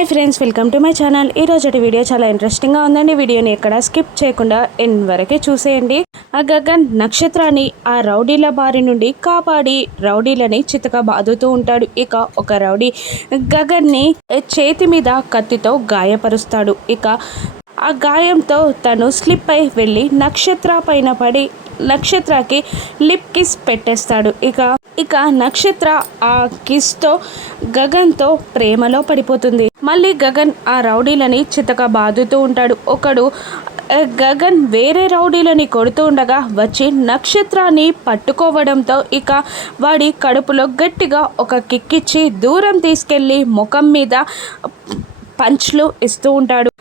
Hi friends, welcome to my channel. ఈరోజు video చాలా ఇంట్రెస్టింగ్గా ఉందండి. వీడియోని ఎక్కడ స్కిప్ చేయకుండా ఎండ్ వరకే చూసేయండి. ఆ గగన్ నక్షత్రాన్ని ఆ రౌడీల బారి నుండి కాపాడి రౌడీలని చితక బాదుతూ ఉంటాడు. ఇక ఒక రౌడీ గగన్ని చేతి మీద కత్తితో గాయపరుస్తాడు. ఇక ఆ గాయంతో తను స్లిప్ అయి వెళ్ళి నక్షత్ర పైన పడి నక్షత్రకి లిప్ కిస్ పెట్టేస్తాడు. ఇక నక్షత్ర ఆ కిస్తో గగన్తో ప్రేమలో పడిపోతుంది. మళ్ళీ గగన్ ఆ రౌడీలని చితక బాదుతూ ఉంటాడు. ఒకడు గగన్ వేరే రౌడీలని కొడుతూ ఉండగా వచ్చి నక్షత్రాన్ని పట్టుకోవడంతో ఇక వాడి కడుపులో గట్టిగా ఒక కిక్కిచ్చి దూరం తీసుకెళ్ళి ముఖం మీద పంచ్లు ఇస్తూ ఉంటాడు.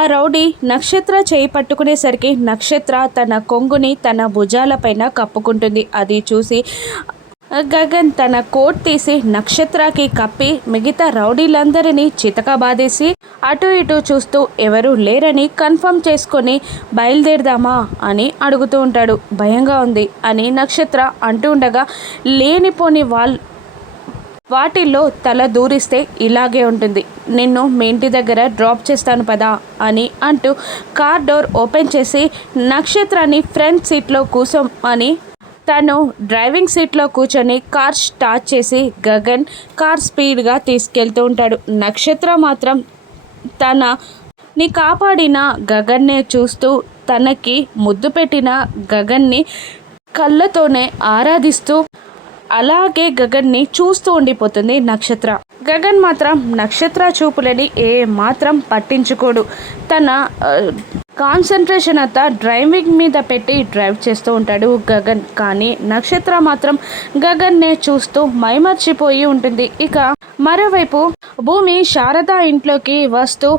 ఆ రౌడీ నక్షత్ర చేయి పట్టుకునేసరికి నక్షత్ర తన కొంగుని తన భుజాలపైన కప్పుకుంటుంది. అది చూసి గగన్ తన కోట్ తీసి నక్షత్రకి కప్పి మిగతా రౌడీలందరినీ చితక బాధేసి అటు ఇటు చూస్తూ ఎవరు లేరని కన్ఫర్మ్ చేసుకొని బయలుదేరదామా అని అడుగుతూ ఉంటాడు. భయంగా ఉంది అని నక్షత్ర అంటూ ఉండగా లేనిపోని వాటిల్లో తల దూరిస్తే ఇలాగే ఉంటుంది, నిన్ను మీ ఇంటి దగ్గర డ్రాప్ చేస్తాను పదా అని అంటూ కార్ డోర్ ఓపెన్ చేసి నక్షత్రాన్ని ఫ్రంట్ సీట్లో కూర్చోమని తను డ్రైవింగ్ సీట్లో కూర్చొని కార్ స్టార్ట్ చేసి గగన్ కార్ స్పీడ్గా తీసుకెళ్తూ ఉంటాడు. నక్షత్ర మాత్రం తనని కాపాడిన గగన్నే చూస్తూ తనకి ముద్దు పెట్టిన గగన్ని కళ్ళతోనే ఆరాధిస్తూ అలాగే గగన్ని చూస్తూ ఉండిపోతుంది నక్షత్ర. గగన్ మాత్రం నక్షత్ర చూపులని మాత్రం పట్టించుకోడు. తన కాన్సన్ట్రేషన్ అంతా డ్రైవింగ్ మీద పెట్టి డ్రైవ్ చేస్తూ ఉంటాడు గగన్. కానీ నక్షత్ర మాత్రం గగన్నే చూస్తూ మైమర్చిపోయి ఉంటుంది. ఇక మరోవైపు భూమి శారద ఇంట్లోకి వస్తూ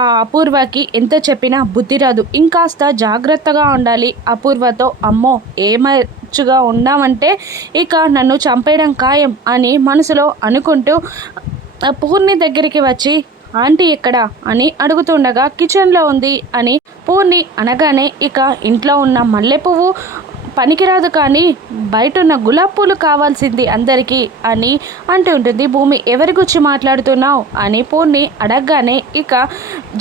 ఆ అపూర్వకి ఎంత చెప్పినా బుద్ధి రాదు. ఇంకాస్త జాగ్రత్తగా ఉండాలి అపూర్వతో, అమ్మో ఏమచ్చుగా ఉన్నామంటే ఇక నన్ను చంపేయడం ఖాయం అని మనసులో అనుకుంటూ పూర్ణి దగ్గరికి వచ్చి ఆంటీ ఎక్కడా అని అడుగుతుండగా కిచెన్లో ఉంది అని పూర్ణి అనగానే ఇక ఇంట్లో ఉన్న మల్లె పువ్వు పనికిరాదు కానీ బయట ఉన్న గులాబ్ పూలు కావాల్సింది అందరికీ అని అంటూ ఉంటుంది భూమి. ఎవరి గురించి మాట్లాడుతున్నావు అని పూర్ణి అడగగానే ఇక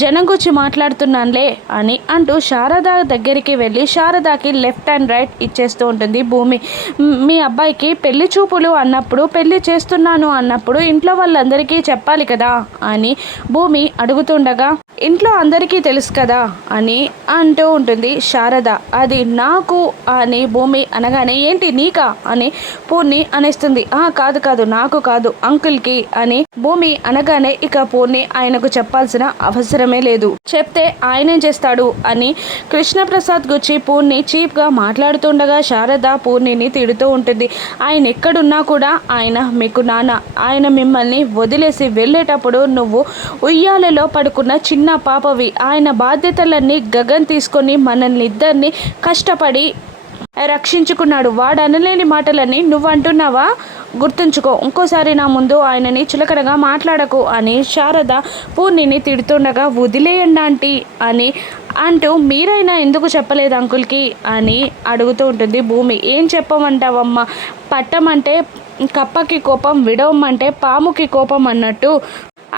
జనం గురించి మాట్లాడుతున్నానులే అని అంటూ శారద దగ్గరికి వెళ్ళి శారదకి లెఫ్ట్ అండ్ రైట్ ఇచ్చేస్తూ ఉంటుంది భూమి. మీ అబ్బాయికి పెళ్లి చూపులు అన్నప్పుడు, పెళ్లి చేస్తున్నాను అన్నప్పుడు ఇంట్లో వాళ్ళందరికీ చెప్పాలి కదా అని భూమి అడుగుతుండగా ఇంట్లో అందరికీ తెలుసు కదా అని అంటూ ఉంటుంది శారద. అది నాకు అని భూమి అనగానే ఏంటి నీకా అని పూర్ణి అనేస్తుంది. కాదు కాదు నాకు కాదు అంకుల్కి అని భూమి అనగానే ఇక పూర్ణి ఆయనకు చెప్పాల్సిన అవసరమే లేదు, చెప్తే ఆయనేం చేస్తాడు అని కృష్ణప్రసాద్ గురించి పూర్ణి చీప్గా మాట్లాడుతుండగా శారద పూర్ణిని తిడుతూ ఉంటుంది. ఆయన ఎక్కడున్నా కూడా ఆయన మీకు నాన్న, ఆయన మిమ్మల్ని వదిలేసి వెళ్ళేటప్పుడు నువ్వు ఉయ్యాలలో పడుకున్న చిన్న పాపవి, ఆయన బాధ్యతలన్నీ గగన్ తీసుకొని మనల్ని ఇద్దరిని కష్టపడి రక్షించుకున్నాడు. వాడు అనలేని మాటలని నువ్వు అంటున్నావా? గుర్తుంచుకో, ఇంకోసారి నా ముందు ఆయనని చులకనగా మాట్లాడకు అని శారద పూర్ణిని తిడుతుండగా వదిలేయండి ఆంటీ అని అంటూ మీరైనా ఎందుకు చెప్పలేదు అంకుల్కి అని అడుగుతూ ఉంటుంది భూమి. ఏం చెప్పమంటావమ్మా, పట్టమంటే కప్పకి కోపం, విడవమంటే పాముకి కోపం అన్నట్టు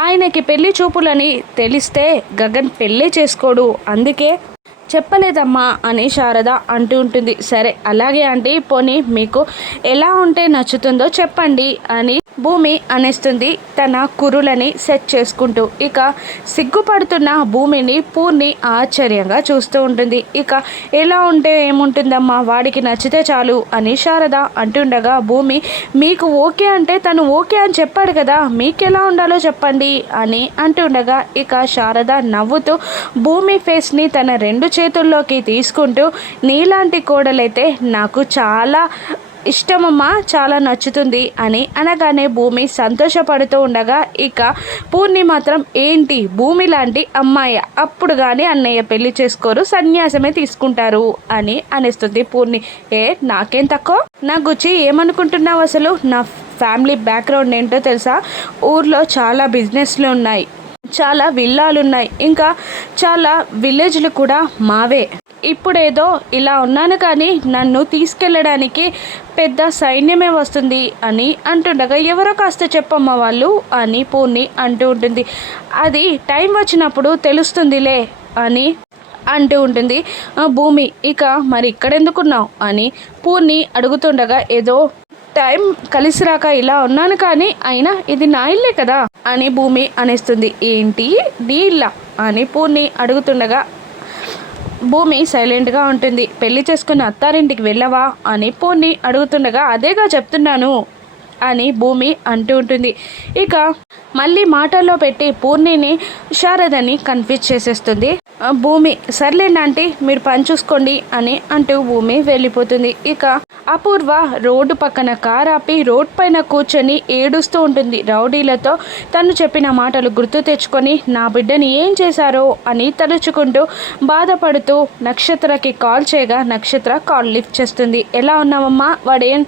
ఆయనకి పెళ్లి చూపులని తెలిస్తే గగన్ పెళ్ళే చేసుకోడు, అందుకే చెప్పలేదమ్మా అని శారద అంటూ ఉంటుంది. సరే అలాగే ఆంటీ, పోనీ మీకు ఎలా ఉంటే నచ్చుతుందో చెప్పండి అని భూమి అనేస్తుంది తన కురులని సెట్ చేసుకుంటూ. ఇక సిగ్గుపడుతున్న భూమిని పూర్ణి ఆశ్చర్యంగా చూస్తూ ఉంటుంది. ఇక ఎలా ఉంటే ఏముంటుందమ్మా, వాడికి నచ్చితే చాలు అని శారద అంటుండగా భూమి మీకు ఓకే అంటే తను ఓకే అని చెప్పాడు కదా, మీకెలా ఉండాలో చెప్పండి అని అంటుండగా ఇక శారద నవ్వుతూ భూమి ఫేస్ని తన రెండు చేతుల్లోకి తీసుకుంటూ నీలాంటి కోడలైతే నాకు చాలా ఇష్టమమ్మా, చాలా నచ్చుతుంది అని అనగానే భూమి సంతోషపడుతూ ఉండగా ఇక పూర్ణి మాత్రం ఏంటి భూమి లాంటి అమ్మాయి అప్పుడు కానీ అన్నయ్య పెళ్లి చేసుకోరు, సన్యాసమే తీసుకుంటారు అని అనేస్తుంది పూర్ణి. నాకేం తక్కువ, నా గురించి ఏమనుకుంటున్నావు అసలు? నా ఫ్యామిలీ బ్యాక్గ్రౌండ్ ఏంటో తెలుసా? ఊర్లో చాలా బిజినెస్లు ఉన్నాయి, చాలా విల్లాలున్నాయి, ఇంకా చాలా విలేజ్లు కూడా మావే. ఇప్పుడేదో ఇలా ఉన్నాను కానీ నన్ను తీసుకెళ్ళడానికి పెద్ద సైన్యమే వస్తుంది అని అంటుండగా ఎవరో కాస్త చెప్పమ్మ వాళ్ళు అని పూర్ణి అంటూ ఉంటుంది. అది టైం వచ్చినప్పుడు తెలుస్తుందిలే అని అంటూ ఉంటుంది భూమి. ఇక మరి ఇక్కడెందుకున్నావు అని పూర్ణి అడుగుతుండగా ఏదో టైం కలిసి రాక ఇలా ఉన్నాను కానీ అయినా ఇది నా ఇల్లే కదా అని భూమి అనేస్తుంది. ఏంటి నీ ఇల్లా అని పూర్ణి అడుగుతుండగా భూమి సైలెంట్గా ఉంటుంది. పెళ్లి చేసుకుని అత్తారింటికి వెళ్ళవా అని పూర్ణి అడుగుతుండగా అదేగా చెప్తున్నాను అని భూమి అంటూ ఉంటుంది. ఇక మళ్ళీ మాటల్లో పెట్టి పూర్ణిని శారదని కన్ఫ్యూజ్ చేసేస్తుంది భూమి. సర్లేండి ఆంటీ మీరు పని చూసుకోండి అని అంటూ భూమి వెళ్ళిపోతుంది. ఇక అపూర్వ రోడ్డు పక్కన కార్ ఆపి రోడ్ పైన కూర్చొని ఏడుస్తూ ఉంటుంది. రౌడీలతో తను చెప్పిన మాటలు గుర్తు తెచ్చుకొని నా బిడ్డని ఏం చేశారో అని తలుచుకుంటూ బాధపడుతూ నక్షత్రకి కాల్ చేయగా నక్షత్ర కాల్ లిఫ్ట్ చేస్తుంది. ఎలా ఉన్నావమ్మా, వాడేం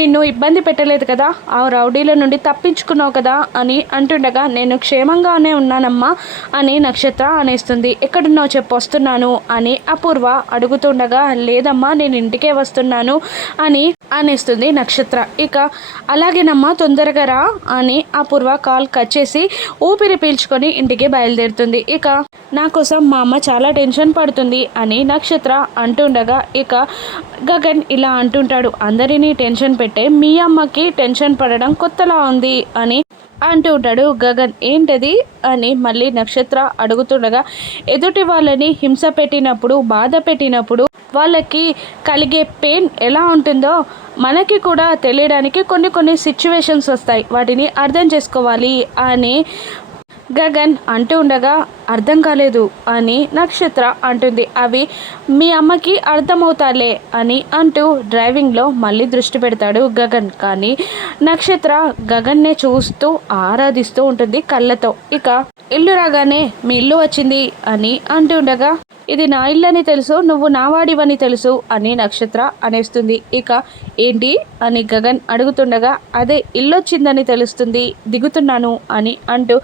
నిన్ను ఇబ్బంది పెట్టలేదు కదా, ఆ రౌడీల నుండి తప్పించుకున్నావు కదా అని అంటుండగా నేను క్షేమంగానే ఉన్నానమ్మా అని నక్షత్ర అనేస్తుంది. ఎక్కడున్నావు చెప్పు వస్తున్నాను అని అపూర్వ అడుగుతుండగా లేదమ్మా నేను ఇంటికే వస్తున్నాను అని అనేస్తుంది నక్షత్ర. ఇక అలాగేనమ్మా తొందరగా రా అని అపూర్వ కాల్ కట్ చేసి ఊపిరి పీల్చుకొని ఇంటికి బయలుదేరుతుంది. ఇక నా కోసం మా అమ్మ చాలా టెన్షన్ పడుతుంది అని నక్షత్ర అంటుండగా ఇక గగన్ ఇలా అంటుంటాడు, అందరినీ టెన్షన్ పెట్టే మీ అమ్మకి టెన్షన్ పడడం కొత్తలా ఉంది అని అంటూ ఉంటాడు గగన్. ఏంటది అని మళ్ళీ నక్షత్ర అడుగుతుండగా ఎదుటి వాళ్ళని హింస పెట్టినప్పుడు బాధ పెట్టినప్పుడు వాళ్ళకి కలిగే పెయిన్ ఎలా ఉంటుందో మనకి కూడా తెలియడానికి కొన్ని సిచ్యువేషన్స్ వస్తాయి, వాటిని అర్థం చేసుకోవాలి అని గగన్ అంటూ ఉండగా అర్థం కాలేదు అని నక్షత్ర అంటుంది. అవి మీ అమ్మకి అర్థమవుతాలే అని అంటూ డ్రైవింగ్లో మళ్ళీ దృష్టి పెడతాడు గగన్. కానీ నక్షత్ర గగన్నే చూస్తూ ఆరాధిస్తూ ఉంటుంది కళ్ళతో. ఇక ఇల్లు రాగానే మీ ఇల్లు వచ్చింది అని అంటూ ఉండగా ఇది నా ఇల్లని తెలుసు, నువ్వు నా వాడివని తెలుసు అని నక్షత్ర అనేస్తుంది. ఇక ఏంటి అని గగన్ అడుగుతుండగా అదే ఇల్లొచ్చిందని తెలుస్తుంది, దిగుతున్నాను అని అంటూ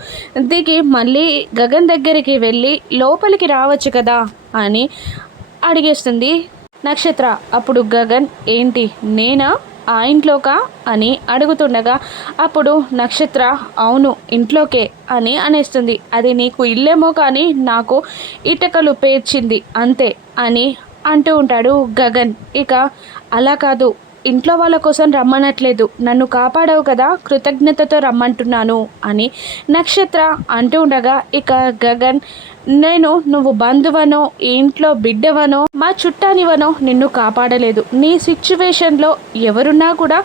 దిగి మళ్ళీ గగన్ దగ్గరికి వెళ్ళి లోపలికి రావచ్చు కదా అని అడిగేస్తుంది నక్షత్ర. అప్పుడు గగన్ ఏంటి నేనా ఆ ఇంట్లోకా అని అడుగుతుండగా అప్పుడు నక్షత్ర అవును ఇంట్లోకే అని అనేస్తుంది. అది నీకు ఇల్లేమో కానీ నాకు ఇటకలు పేర్చింది అంతే అని అంటూ ఉంటాడు గగన్. ఇక అలా కాదు, ఇంట్లో వాళ్ళ కోసం రమ్మనట్లేదు, నన్ను కాపాడావు కదా కృతజ్ఞతతో రమ్మంటున్నాను అని నక్షత్ర అంటూ ఉండగా ఇక గగన్ నువ్వు బంధువనో ఇంట్లో బిడ్డవనో మా చుట్టానివనో నిన్ను కాపాడలేదు, నీ సిచ్యువేషన్లో ఎవరున్నా కూడా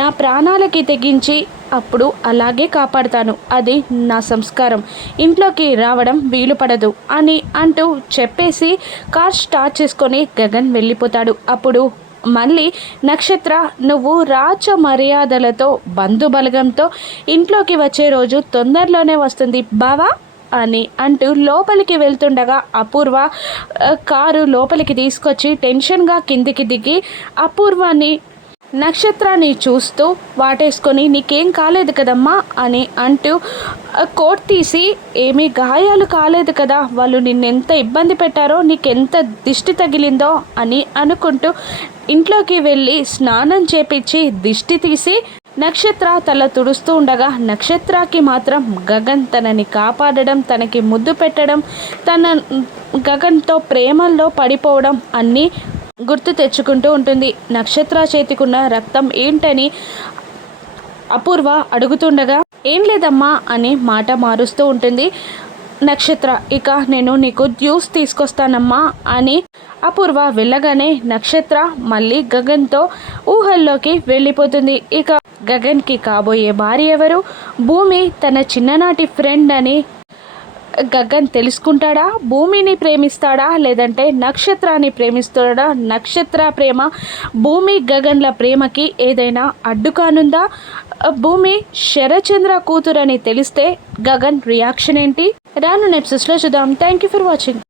నా ప్రాణాలకి తెగించి అప్పుడు అలాగే కాపాడుతాను, అది నా సంస్కారం, ఇంట్లోకి రావడం వీలు పడదు అని అంటూ చెప్పేసి కార్ స్టార్ట్ చేసుకొని గగన్ వెళ్ళిపోతాడు. అప్పుడు మళ్ళీ నక్షత్ర నువ్వు రాచ మర్యాదలతో బంధుబలగంతో ఇంట్లోకి వచ్చే రోజు తొందరలోనే వస్తుంది బావా అని అంటూ లోపలికి వెళ్తుండగా అపూర్వ కారు లోపలికి తీసుకొచ్చి టెన్షన్గా కిందికి దిగి అపూర్వాన్ని నక్షత్రాన్ని చూస్తూ వాటేసుకొని నీకేం కాలేదు కదమ్మా అని అంటూ కోట్ తీసి ఏమీ గాయాలు కాలేదు కదా, వాళ్ళు నిన్నెంత ఇబ్బంది పెట్టారో నీకెంత దిష్టి తగిలిందో అని అనుకుంటూ ఇంట్లోకి వెళ్ళి స్నానం చేపించి దిష్టి తీసి నక్షత్ర తల తుడుస్తూ ఉండగా నక్షత్రకి మాత్రం గగన్ తనని కాపాడడం, తనకి ముద్దు పెట్టడం, తన గగన్తో ప్రేమల్లో పడిపోవడం అన్నీ గుర్తు తెచ్చుకుంటూ ఉంటుంది. నక్షత్ర చేతికున్న రక్తం ఏంటని అపూర్వ అడుగుతుండగా ఏం లేదమ్మా అని మాట మారుస్తూ ఉంటుంది నక్షత్ర. ఇక నేను నీకు జ్యూస్ తీసుకొస్తానమ్మా అని అపూర్వ వెళ్ళగానే నక్షత్ర మళ్ళీ గగన్తో ఊహల్లోకి వెళ్ళిపోతుంది. ఇక గగన్కి కాబోయే భార్య ఎవరు, భూమి తన చిన్ననాటి ఫ్రెండ్ అని గగన్ తెలుసుకుంటాడా, భూమిని ప్రేమిస్తాడా లేదంటే నక్షత్రాన్ని ప్రేమిస్తాడా, నక్షత్ర ప్రేమ భూమి గగన్ల ప్రేమకి ఏదైనా అడ్డుకానుందా, భూమి శరచంద్ర కూతురని తెలిస్తే గగన్ రియాక్షన్ ఏంటి, రాను ఎపిసోడ్స్లో చూద్దాం. Thank you for watching.